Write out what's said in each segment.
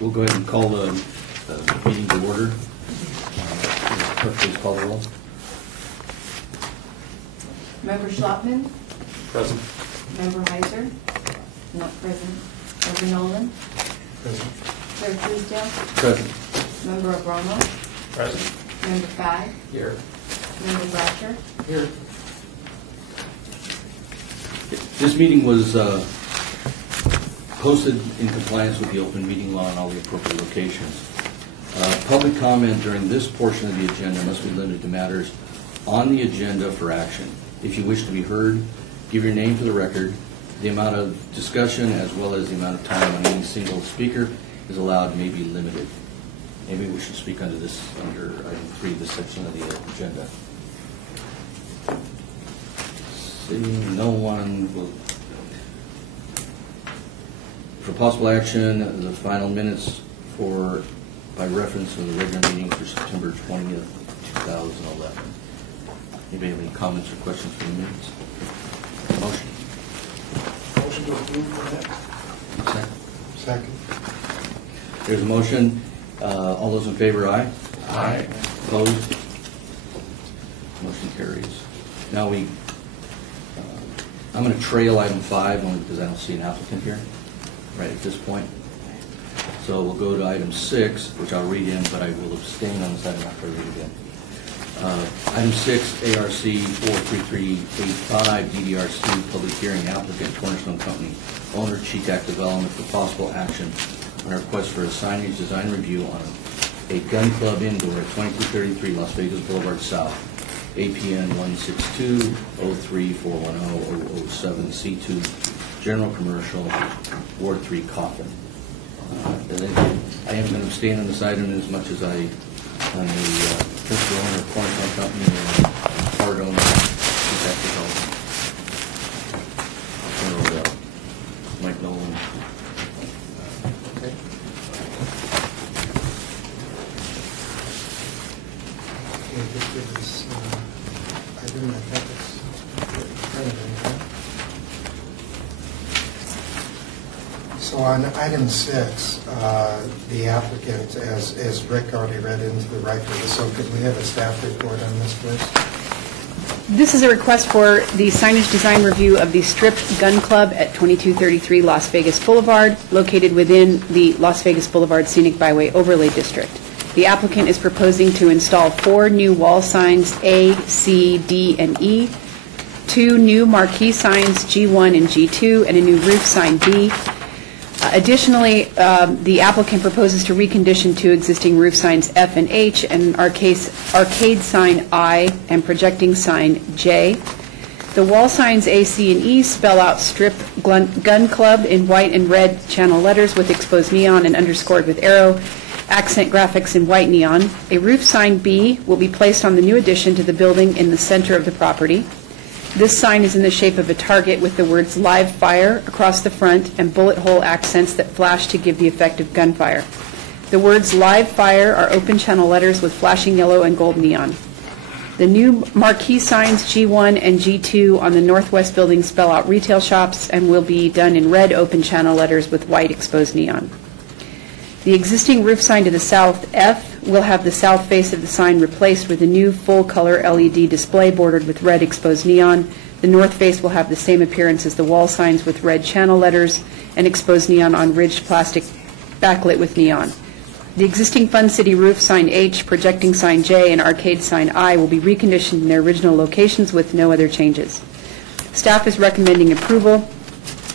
we'll go ahead and call the meeting to order. Clerk, please call the roll. Member Schlotman? Present. Member Heiser? Not present. Member Nolan? Present. Clerk Tisdale? Present. Member Abramo? Present. Member Fye? Here. Member Bratcher? Here. This meeting was posted in compliance with the open meeting law in all the appropriate locations. Public comment during this portion of the agenda must be limited to matters on the agenda for action. If you wish to be heard, give your name for the record. The amount of discussion as well as the amount of time on any single speaker is allowed may be limited. Maybe we should speak under item 3, this section of the agenda. Seeing no one will. For possible action, the final minutes by reference to the regular meeting for September 20th, 2011. Anybody have any comments or questions for the minutes? Motion. Motion to approve for that. Second. Second. There's a motion. All those in favor, aye? Aye. Opposed? Motion carries. Now I'm going to trail item 5 only because I don't see an applicant here right at this point. So we'll go to item 6, which I'll read in, but I will abstain on this item after I read it again. Item 6, ARC 43385, DDRC, public hearing, applicant Cornerstone Company, owner Cheetah Development for possible action on a request for a signage design review on a gun club indoor at 2233 Las Vegas Boulevard South, APN 162-03-410-007, C2, General Commercial, Ward 3, Coffin. I am going to abstain on this item as much as I on the principal owner of Cornerstone Company and part owner of Cheetah Development. Mike Nolan. Okay. Just give this item, I think it's so on item 6, the applicant, as Rick already read into the record, so could we have a staff report on this, please? This is a request for the signage design review of the Strip Gun Club at 2233 Las Vegas Boulevard, located within the Las Vegas Boulevard Scenic Byway Overlay District. The applicant is proposing to install 4 new wall signs A, C, D, and E, 2 new marquee signs G1 and G2, and a new roof sign B. Additionally, the applicant proposes to recondition 2 existing roof signs F and H, and an arcade sign I, and projecting sign J. The wall signs A, C, and E spell out Strip Gun Club in white and red channel letters with exposed neon and underscored with arrow accent graphics in white neon. A roof sign B will be placed on the new addition to the building in the center of the property. This sign is in the shape of a target with the words live fire across the front and bullet hole accents that flash to give the effect of gunfire. The words live fire are open channel letters with flashing yellow and gold neon. The new marquee signs G1 and G2 on the northwest building spell out retail shops and will be done in red open channel letters with white exposed neon. The existing roof sign to the south, F, will have the south face of the sign replaced with a new full-color LED display bordered with red exposed neon. The north face will have the same appearance as the wall signs with red channel letters and exposed neon on ridged plastic backlit with neon. The existing Fun City roof sign H, projecting sign J, and arcade sign I will be reconditioned in their original locations with no other changes. Staff is recommending approval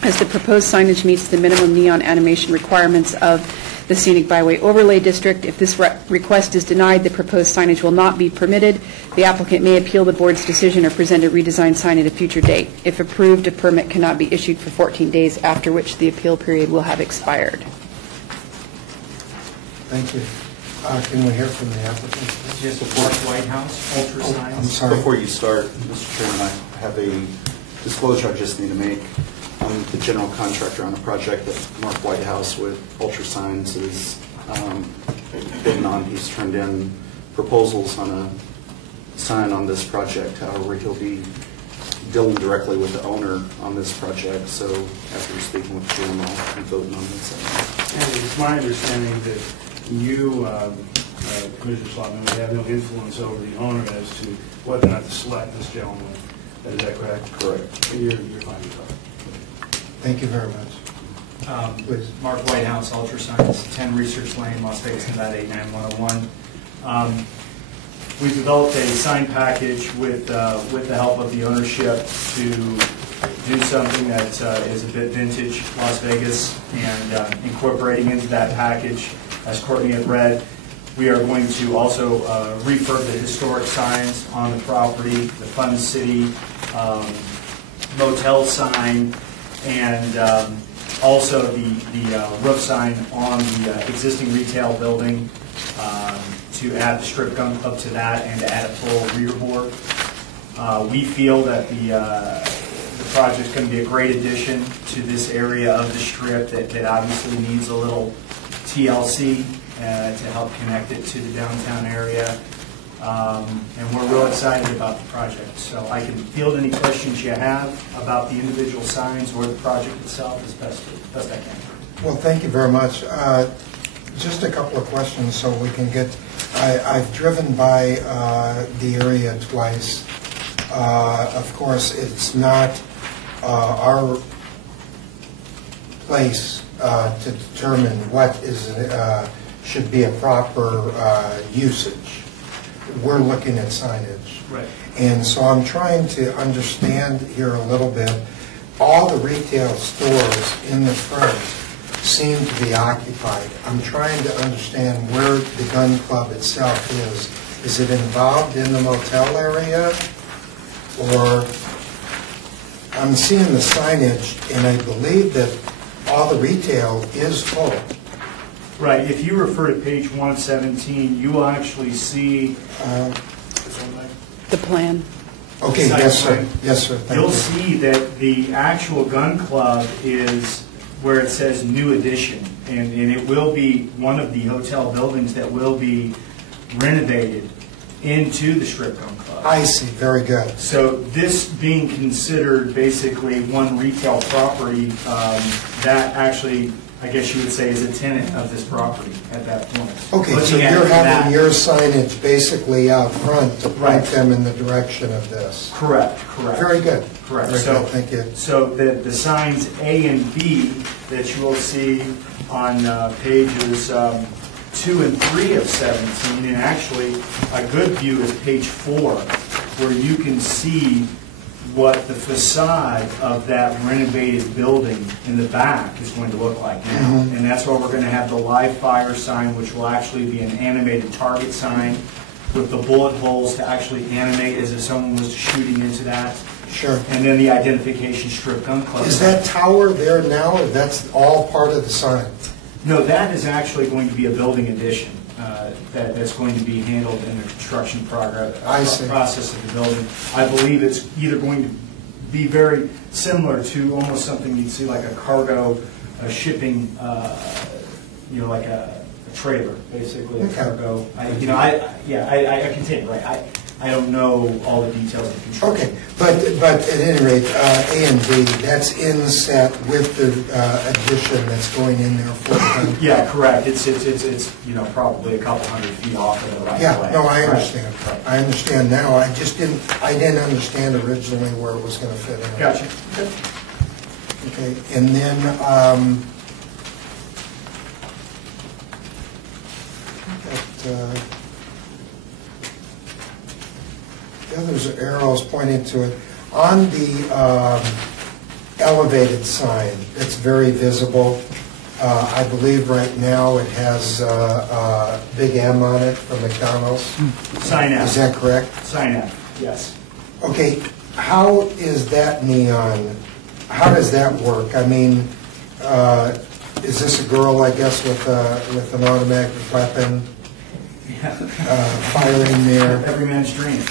as the proposed signage meets the minimum neon animation requirements of the Scenic Byway Overlay District. If this request is denied, the proposed signage will not be permitted. The applicant may appeal the board's decision or present a redesigned sign at a future date. If approved, a permit cannot be issued for 14 days, after which the appeal period will have expired. Thank you. Can we hear from the applicant? Yes, the Mark White House, Ultra Signs. I'm sorry. Before you start, Mr. Chairman, I have a disclosure I just need to make. I'm the general contractor on a project that Mark Whitehouse with Ultra Signs is bidding on. He's turned in proposals on a sign on this project. However, he'll be dealing directly with the owner on this project. So after speaking with Jim, I'll be voting on this. And it's my understanding that you, Commissioner Slotman, would have no influence over the owner as to whether or not to select this gentleman. Is that correct? Correct. You're fine with that. Thank you very much. Please. Mark Whitehouse, Ultrasigns, 10 Research Lane, Las Vegas, Nevada, 89101. We've developed a sign package with the help of the ownership to do something that is a bit vintage Las Vegas, and incorporating into that package, as Courtney had read, we are going to also refurb the historic signs on the property, the Fun City motel sign, and also the roof sign on the existing retail building, to add the strip gun club to that and to add a full rear board. We feel that the project's going to be a great addition to this area of the strip that obviously needs a little TLC to help connect it to the downtown area. And we're real excited about the project. So I can field any questions you have about the individual signs or the project itself as best I can. Well, thank you very much. Just a couple of questions so we can get, I've driven by the area twice. Of course, it's not our place to determine what is should be a proper usage. We're looking at signage. Right. And so I'm trying to understand here a little bit. All the retail stores in the front seem to be occupied. I'm trying to understand where the gun club itself is. Is it involved in the motel area? Or I'm seeing the signage, and I believe that all the retail is full. Right, if you refer to page 117, you will actually see, The plan. Okay, yes, sir. Yes, sir. Thank you'll you. see that the actual gun club is where it says new addition, and it will be one of the hotel buildings that will be renovated into the strip gun club. I see, very good. So this being considered basically one retail property, that actually, I guess you would say, is a tenant of this property at that point. Okay, so Looking at you're having that- your signage basically out front to Right. point them in the direction of this. Correct, correct. Very good. Correct. Very So- good, thank you. So the signs A and B that you will see on pages 2 and 3 of 17, and actually a good view is page 4, where you can see what the facade of that renovated building in the back is going to look like now. And that's where we're going to have the live fire sign, which will actually be an animated target sign with the bullet holes to actually animate as if someone was shooting into that. Sure. And then the identification strip gun club. Is that tower there now, or that's all part of the sign? No, that is actually going to be a building addition that's going to be handled in the construction I see. process of the building. I believe it's either going to be very similar to almost something you'd see like a cargo shipping, like a trailer, basically, a Okay. cargo. I continue, right? I don't know all the details of the construction. Okay, but at any rate, A and B, that's inset with the addition that's going in there for the gun club. Yeah, correct. It's probably a couple hundred feet off of the right of Yeah, way. no, I Right. understand. Right. I understand now. I didn't understand originally where it was going to fit in. Gotcha. Okay, and then, there's arrows pointing to it. On the elevated sign, it's very visible. I believe right now it has Big M on it from McDonald's. Sign Is F. that correct? Sign F, yes. Okay, how is that neon, how does that work? I mean, is this a girl, I guess, with an automatic weapon firing there? Every man's dream.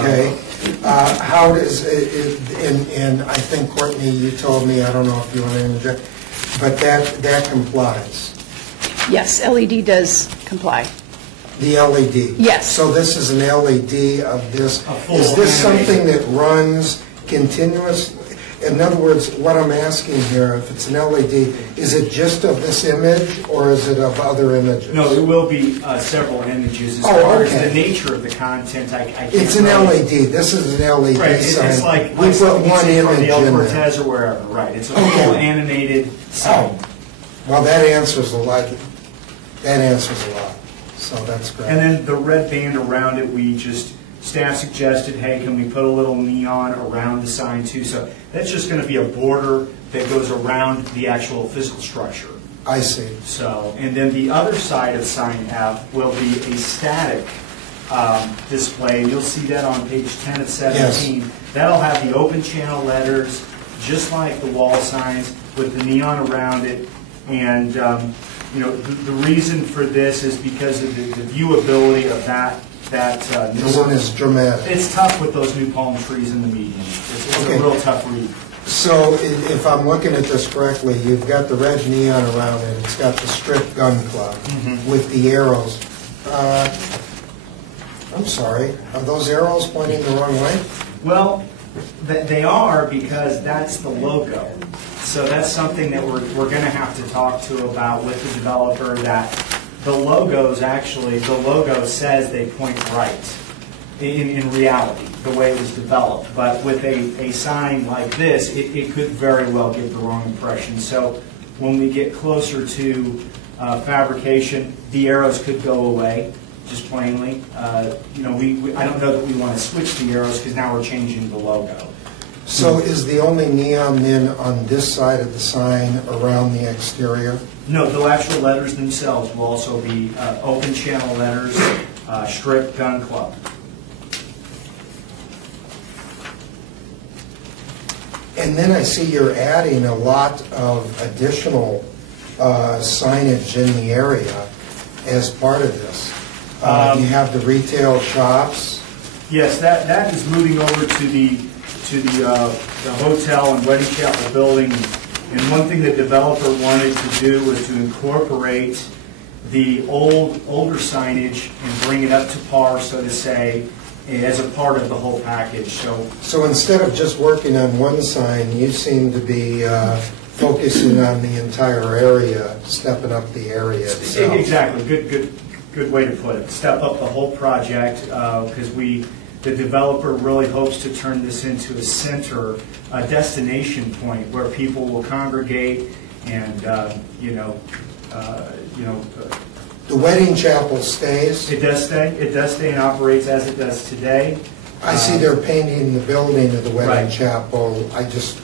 Okay. How does, and I think, Courtney, you told me, I don't know if you want to interject, but that complies, Yes, LED does comply. the LED? Yes. So this is an LED of this, A full is this animation. something that runs continuous? In other words, what I'm asking here, if it's an LED, is it just of this image, or is it of other images? No, there will be several images. As Oh, far as okay. the nature of the content, I can't... It's an really- LED, this is an LED Right, sign. it's like We put something you one see from image the El in there. Cortez or wherever, right. It's a Okay. full animated sign. Oh, well, that answers a lot, so that's great. And then the red band around it, staff suggested, hey, can we put a little neon around the sign too? So that's just going to be a border that goes around the actual physical structure. I see. So, and then the other side of sign F will be a static display. You'll see that on page 10 of 17. Yes. That'll have the open channel letters, just like the wall signs, with the neon around it. And the reason for this is because of the viewability of that This one is dramatic. It's tough with those new palm trees in the median. It's Okay. a real tough read. So if I'm looking at this correctly, you've got the red neon around it, it's got the strip gun club with the arrows. I'm sorry, are those arrows pointing the wrong way? Well, they are, because that's the logo. So that's something that we're going to have to talk to about with the developer, that the logo says they point right in reality, the way it was developed. But with a sign like this, it could very well give the wrong impression. So when we get closer to fabrication, the arrows could go away, just plainly. I don't know that we want to switch the arrows, because now we're changing the logo. So is the only neon then on this side of the sign around the exterior? No, the actual letters themselves will also be open channel letters, strip gun club. And then I see you're adding a lot of additional signage in the area as part of this. You have the retail shops. Yes, that is moving over to the hotel and wedding chapel building. And one thing the developer wanted to do was to incorporate the older signage and bring it up to par, so to say, as a part of the whole package. So instead of just working on one sign, you seem to be focusing on the entire area, stepping up the area itself. Exactly, good way to put it. Step up the whole project, because the developer really hopes to turn this into a center, a destination point where people will congregate and The wedding chapel stays. It does stay and operates as it does today. I see they're painting the building of the wedding Right. chapel. I just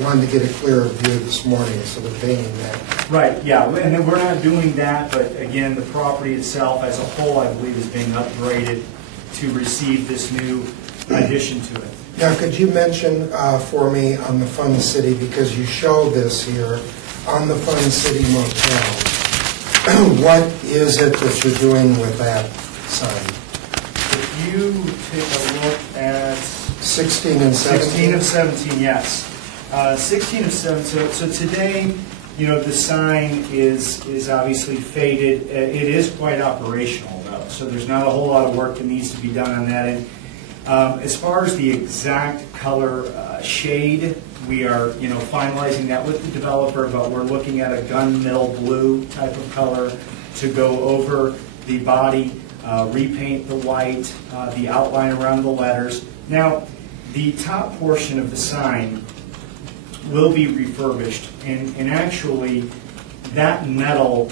wanted to get a clearer view this morning, so they're painting that. Right, yeah, and then we're not doing that, but again, the property itself as a whole, I believe, is being upgraded to receive this new addition to it. Now, could you mention for me on the Fun City, because you show this here, on the Fun City Motel, what is it that you're doing with that sign? If you take a look at 16 and 17? 16 of 17, yes. 16 of 17, so today, the sign is obviously faded. It is quite operational, though, so there's not a whole lot of work that needs to be done on that end. As far as the exact color shade, we are, finalizing that with the developer, but we're looking at a gunmetal blue type of color to go over the body, repaint the white, the outline around the letters. Now, the top portion of the sign will be refurbished, and actually, that metal,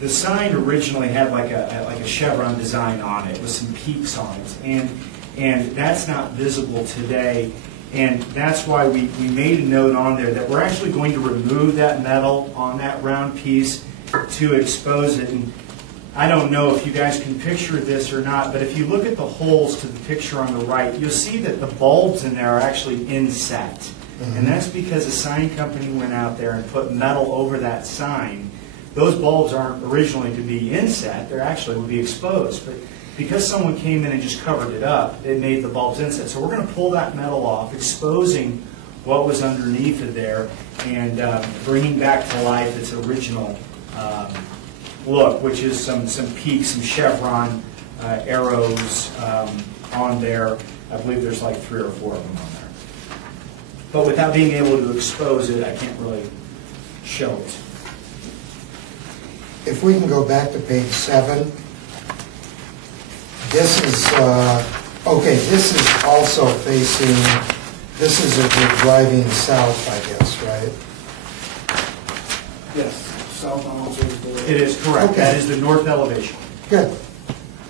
the sign originally had like a chevron design on it with some peaks on it, and that's not visible today, and that's why we made a note on there that we're actually going to remove that metal on that round piece to expose it. And I don't know if you guys can picture this or not, but if you look at the holes to the picture on the right, you'll see that the bulbs in there are actually inset. And that's because a sign company went out there and put metal over that sign. Those bulbs aren't originally to be inset, they actually would be exposed. But because someone came in and just covered it up, it made the bulbs inset. So we're going to pull that metal off, exposing what was underneath it there, and bringing back to life its original look, which is some peaks, some chevron arrows on there. I believe there's like 3 or 4 of them on there. But without being able to expose it, I can't really show it. If we can go back to page 7, this is, okay, this is also facing, this is if you're driving south, I guess, right? Yes, south on Las Vegas Boulevard. It is correct. Okay. That is the north elevation. Good.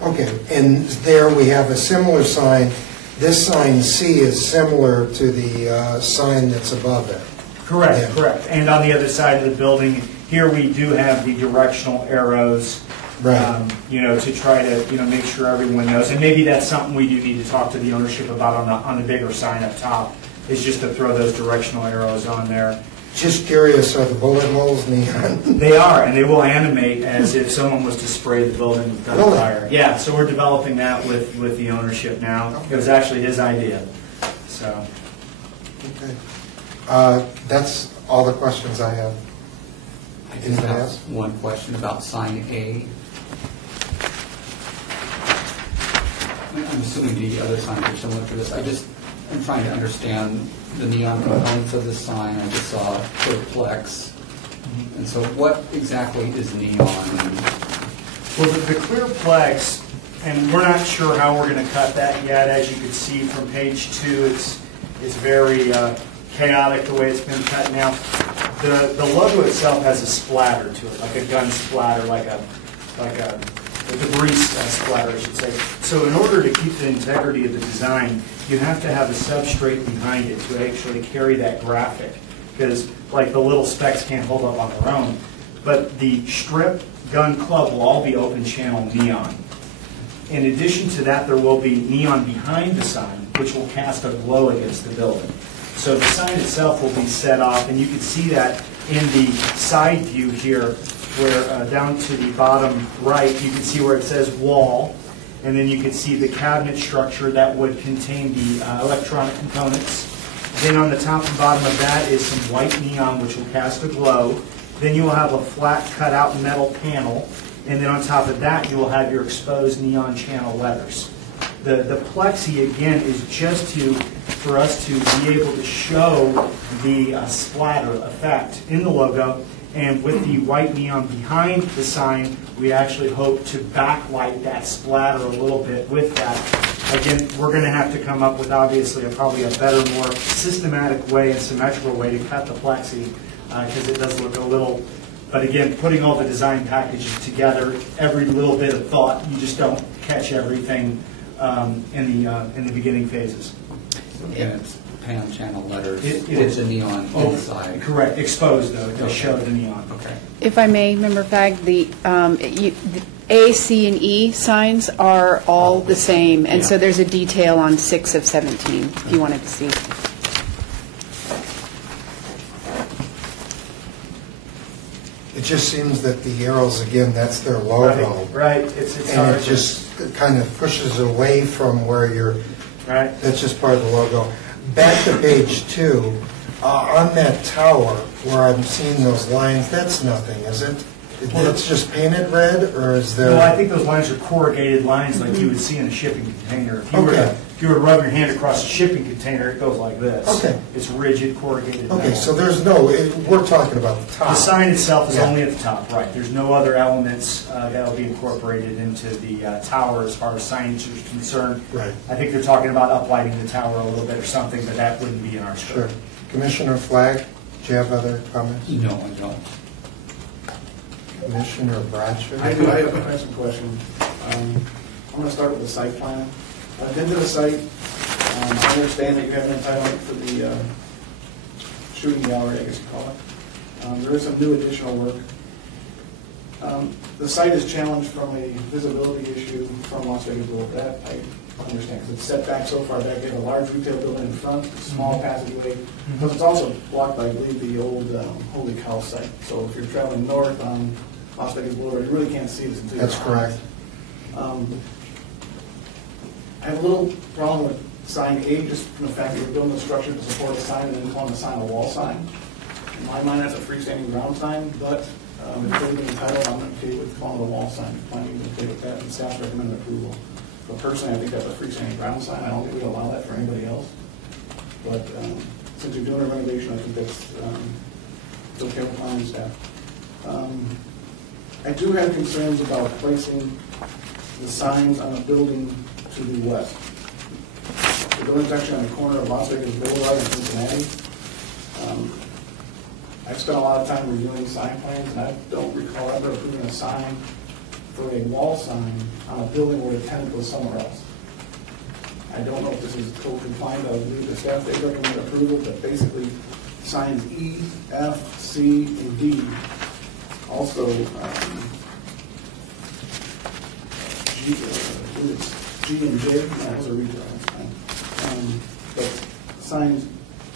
Okay, and there we have a similar sign. This sign C is similar to the sign that's above it. Correct, Yeah. correct. And on the other side of the building, here we do have the directional arrows, Right. to try to, make sure everyone knows. And maybe that's something we do need to talk to the ownership about on the bigger sign up top, is just to throw those directional arrows on there. Just curious, are the bullet holes neon? They are, and they will animate as if someone was to spray the building with Really? gunfire. Yeah, so we're developing that with the ownership now. It was actually his idea, so. Okay. That's all the questions I have. I just Anything have else? one question about sign A. I'm assuming the other signs are similar to this. I'm trying to understand the neon components of this sign. I just saw Plex. And so what exactly is neon? Well, the clear plex, and we're not sure how we're going to cut that yet. As you can see from page 2, it's very chaotic the way it's been cut now. The logo itself has a splatter to it, like a gun splatter, like a debris splatter, I should say. So in order to keep the integrity of the design, you have to have a substrate behind it to actually carry that graphic, because like the little specks can't hold up on their own. But the strip gun club will all be open channel neon. In addition to that, there will be neon behind the sign, which will cast a glow against the building. So the sign itself will be set off, and you can see that in the side view here, where down to the bottom right, you can see where it says wall, and then you can see the cabinet structure that would contain the electronic components. Then on the top and bottom of that is some white neon, which will cast a glow. Then you will have a flat cut-out metal panel, and then on top of that, you will have your exposed neon channel letters. The plexi, again, is just for us to be able to show the splatter effect in the logo, and with the white neon behind the sign, we actually hope to backlight that splatter a little bit with that. Again, we're going to have to come up with, obviously, probably a better, more systematic way and symmetrical way to cut the plexi, because it does look a little, but again, putting all the design packages together, every little bit of thought, you just don't catch everything in the beginning phases. So again, it's pan channel letters It with is. the neon inside. Correct, exposed though, to show the neon. Okay. If I may, Member Fag, the A, C, and E signs are all the same, and so Yeah. there's a detail on 6 of 17, if you wanted to see. It just seems that the arrows, again, that's their logo. Right, it's And hard. it just kind of pushes away from where you're, Right. that's just part of the logo. Back to page 2, on that tower where I'm seeing those lines, that's nothing, is it? It's just painted red, or is there? No, I think those lines are corrugated lines like you would see in a shipping container. If you were to rub your hand across a shipping container, it goes like this. Okay. It's rigid corrugated metal. Okay, so there's no, we're talking about the top. The sign itself is Yeah. only at the top, right. There's no other elements that will be incorporated into the tower as far as signage is concerned. Right. I think they're talking about uplighting the tower a little bit or something, but that wouldn't be in our scope. Sure. Commissioner Flagg, do you have other comments? No, I don't. Commissioner Bratcher? I do, I have some questions. I'm going to start with the site plan. I've been to the site. I understand that you have an entitlement for the shooting gallery, I guess you call it. There is some new additional work. The site is challenged from a visibility issue from Las Vegas Boulevard. That I understand, because it's set back so far back. You have a large retail building in front, a small passageway, because it's also blocked by, I believe, the old Holy Cow site. So if you're traveling north on Las Vegas Boulevard, you really can't see this until you're That's correct. I have a little problem with sign A, just from the fact that you're building a structure to support a sign and then calling the sign a wall sign. In my mind, that's a freestanding ground sign, but if they're being entitled, I'm okay with calling it a wall sign. If planning is okay with that, and staff recommended approval. But personally, I think that's a freestanding ground sign. I don't think we allow that for anybody else. But since you're doing a renovation, I think that's, it's okay with planning staff. I do have concerns about placing the signs on the building to the west. The building's actually on the corner of Las Vegas Boulevard in Cincinnati. I've spent a lot of time reviewing sign plans, and I don't recall ever approving a sign for a wall sign on a building where the tenant goes somewhere else. I don't know if this is code compliant, I would leave the staff, they recommend approval, but basically signs E, F, C, and D. Also, G and J, no, those are retail, that's fine. But signs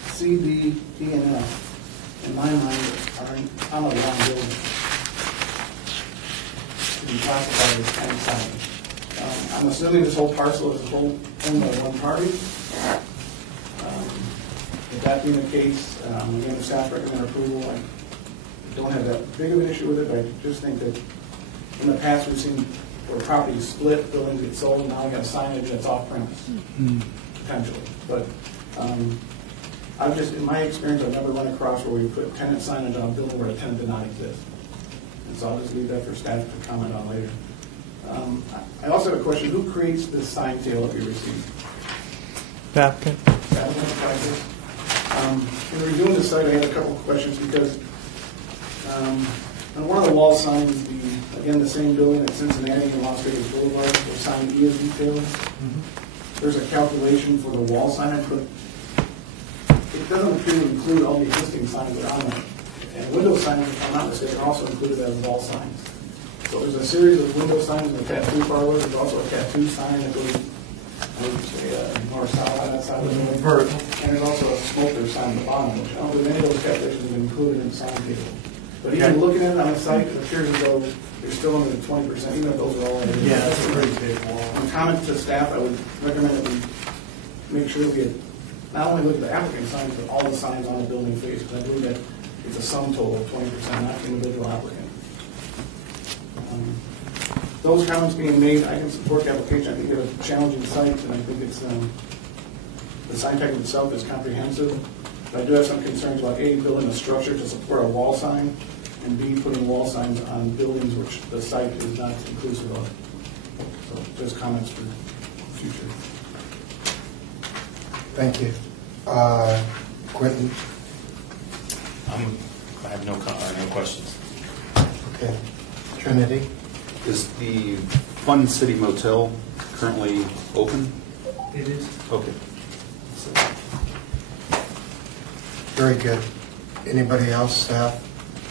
C, D, E, and F, in my mind, are on the wrong building. To be classified as tenant signage. I'm assuming this whole parcel is owned by one party. With that being the case, again, the staff recommend approval. I don't have that big of an issue with it, but I just think that in the past, we've seen where properties split, buildings get sold, and now we have signage that's off premise, potentially. But I've just, in my experience, I've never run across where we put tenant signage on a building where a tenant did not exist. And so I'll just leave that for staff to comment on later. I also have a question. Who creates this sign tail that we received? Applicant. When we were doing this site, I had a couple of questions because on one of the wall signs, again, the same building at Cincinnati and Las Vegas Boulevard, where sign E is detailed, there's a calculation for the wall signage, but it doesn't appear to include all the existing signs that are on there. And window signs, if I'm not mistaken, are also included as wall signs. So there's a series of window signs in the tattoo parlor. There's also a tattoo sign that goes, I would say, north-south on that side of the building. Vertical. And there's also a smoker sign at the bottom, which I don't believe any of those calculations have been included in the sign table. But even looking at it on the site, it appears as though they're still under the 20%, even if those are all in. Yeah, that's a pretty big wall. In comment to staff, I would recommend that we make sure we not only look at the applicant signs, but all the signs on the building face, because I believe that it's a sum total of 20%, not individual applicant. Those comments being made, I can support the application. I think we have a challenging site, and I think it's the sign package itself is comprehensive. But I do have some concerns about A, building a structure to support a wall sign, and B, putting wall signs on buildings which the site is not inclusive of. So just comments for future. Thank you. Quentin? I have no questions. Okay. Trinity? Is the Fun City Motel currently open? It is. Okay. Very good. Anybody else, staff?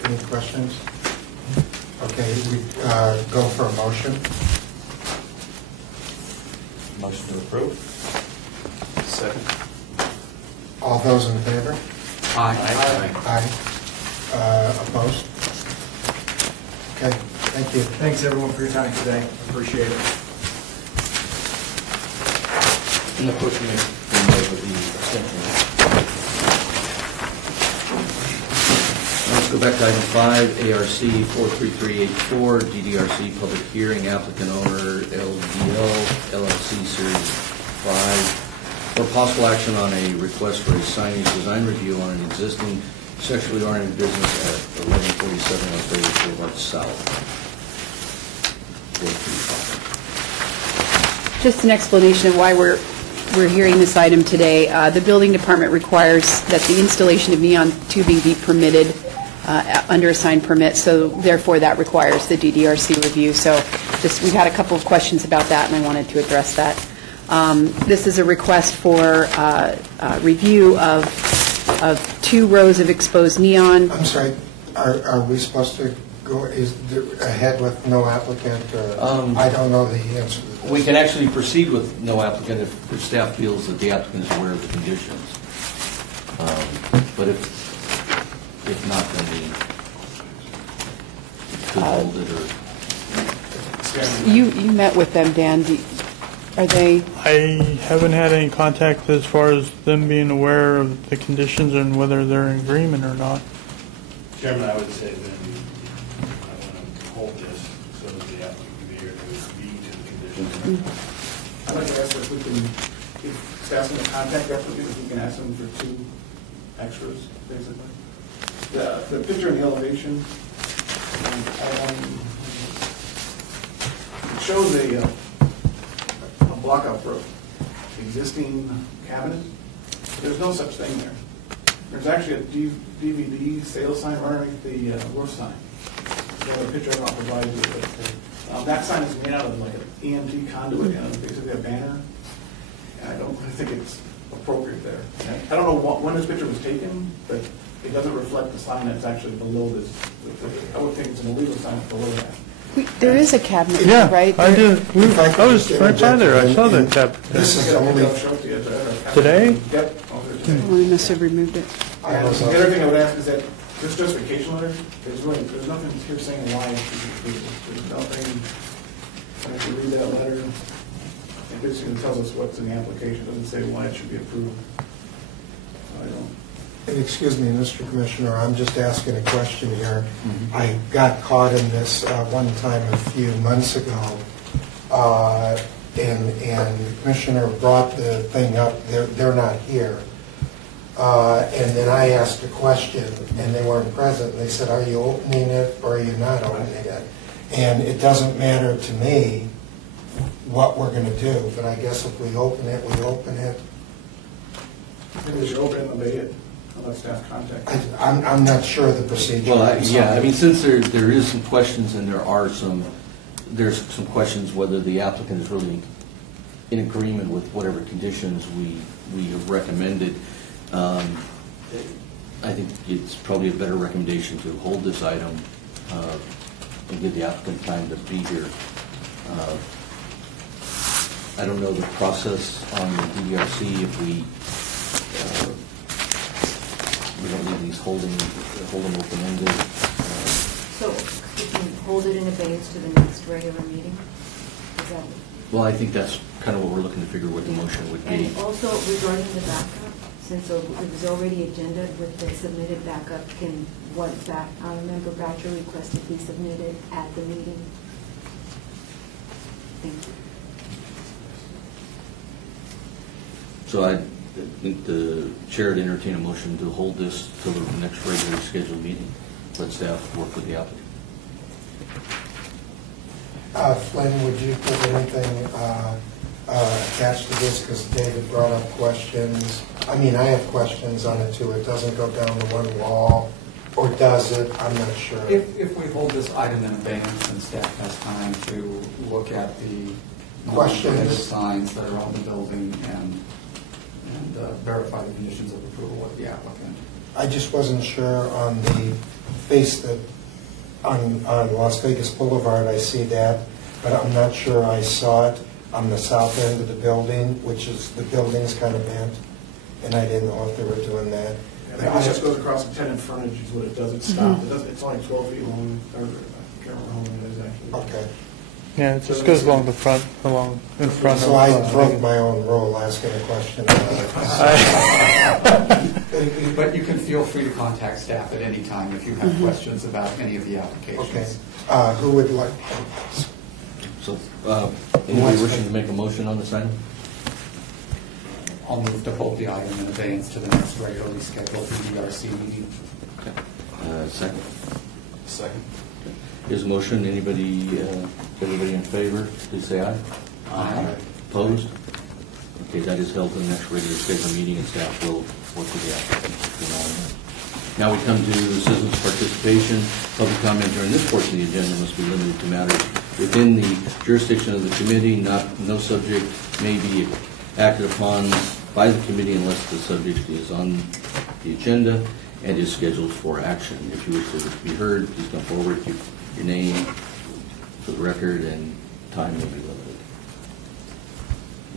Any questions? Okay, we go for a motion. Motion to approve. Second. All those in favor? Aye. Aye. Opposed? Okay, thank you. Thanks, everyone, for your time today. Appreciate it. And of course, we make the note of the extension. Let's go back to item 5, ARC 43384, DDRC public hearing, applicant owner LDL LLC Series 5, for possible action on a request for a signage design review on an existing sexually oriented business at 1147 Las Vegas Boulevard South. Just an explanation of why we're hearing this item today. The building department requires that the installation of neon tubing be permitted under a sign permit, so therefore that requires the DDRC review. So we've had a couple of questions about that, and I wanted to address that. This is a request for review of 2 rows of exposed neon. I'm sorry, are we supposed to go ahead with no applicant? Or I don't know the answer to this. We can actually proceed with no applicant if staff feels that the applicant is aware of the conditions. But if not, then we could hold it or... You met with them, Dan. Are they... I haven't had any contact as far as them being aware of the conditions and whether they're in agreement or not. Chairman, I would say that I want to hold this so that the applicant can be here to agree to the conditions. I'd like to ask if we can, if staff's going to contact applicants, if we can ask them for 2 extras, basically. The picture and the elevation, it shows a block-out for existing cabinet. There's no such thing there. There's actually a DVD sales sign right underneath the roof sign. The picture I'll provide you with. That sign is made out of like an EMT conduit, basically a banner. And I don't really think it's appropriate there. I don't know when this picture was taken, but it doesn't reflect the sign that's actually below this. I would think it's an illegal sign below that. There is a cabinet, Yeah, right? I did. If I could I was just right by there. I saw that interject, cabinet. This is only, Today? Yep. Well, we must have removed it. I was, The other thing I would ask is that this justification letter, there's nothing here saying why it should be approved. There's nothing, if you read that letter, it basically tells us what's in the application, it doesn't say why it should be approved. I don't. excuse me, Mr. Commissioner, I'm just asking a question here. I got caught in this one time a few months ago, and the Commissioner brought the thing up, they're not here. And then I asked a question, and they weren't present, and they said, are you opening it or are you not opening it? And it doesn't matter to me what we're going to do, but I guess if we open it, we open it. Maybe we should open it and obey it, and let staff contact. I'm not sure of the procedure. Well, yeah, I mean, since there is some questions and there's some questions whether the applicant is really in agreement with whatever conditions we have recommended, I think it's probably a better recommendation to hold this item and give the applicant time to be here. I don't know the process on the DRC if we don't leave these hold them open-ended. So we can hold it in abeyance to the next regular meeting? Is that? Well, I think that's kind of what we're looking to figure what the motion would be. And also regarding the backup, since it was already agendaed with the submitted backup, can what member Batcher requested be submitted at the meeting? Thank you. So I think the chair would entertain a motion to hold this till the next regularly scheduled meeting. Let staff work with the applicant. Flynn, would you put anything attached to this, because David brought up questions? I mean, I have questions on it too. It doesn't go down to one wall, or does it? I'm not sure. If we hold this item in abeyance and staff has time to look at the Questions? signs that are on the building and verify the conditions of approval with the applicant. I just wasn't sure on the face that, on Las Vegas Boulevard, I see that, but I'm not sure I saw it on the south end of the building, which is, the building's kind of bent, and I didn't know if they were doing that. It just goes across the tenant frontage is what it does. It stops. It doesn't, it's only 12 feet long, or I can't remember how long it is actually. Okay. Yeah, it just goes along the front, along in front So of I broke my own rule asking a question. But you can feel free to contact staff at any time if you have questions about any of the applications. Okay. Who would like? So anybody wishing to make a motion on this item? I'll move to hold the item in abeyance to the next regularly scheduled DRC meeting. Okay. Second. Second. Is a motion, everybody in favor, please say aye. Aye. Opposed? Okay, that is held in the next regular scheduled meeting, and staff will work with the applicant. Now we come to citizens' participation. Public comment during this portion of the agenda must be limited to matters within the jurisdiction of the committee. No subject may be acted upon by the committee unless the subject is on the agenda and is scheduled for action. If you wish to be heard, please come forward, give your name for the record, and time will be limited.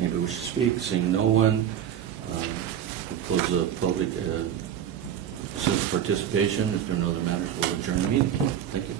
Anybody wish to speak? Seeing no one, we'll close the public citizen participation. If there are no other matters, we'll adjourn the meeting. Thank you.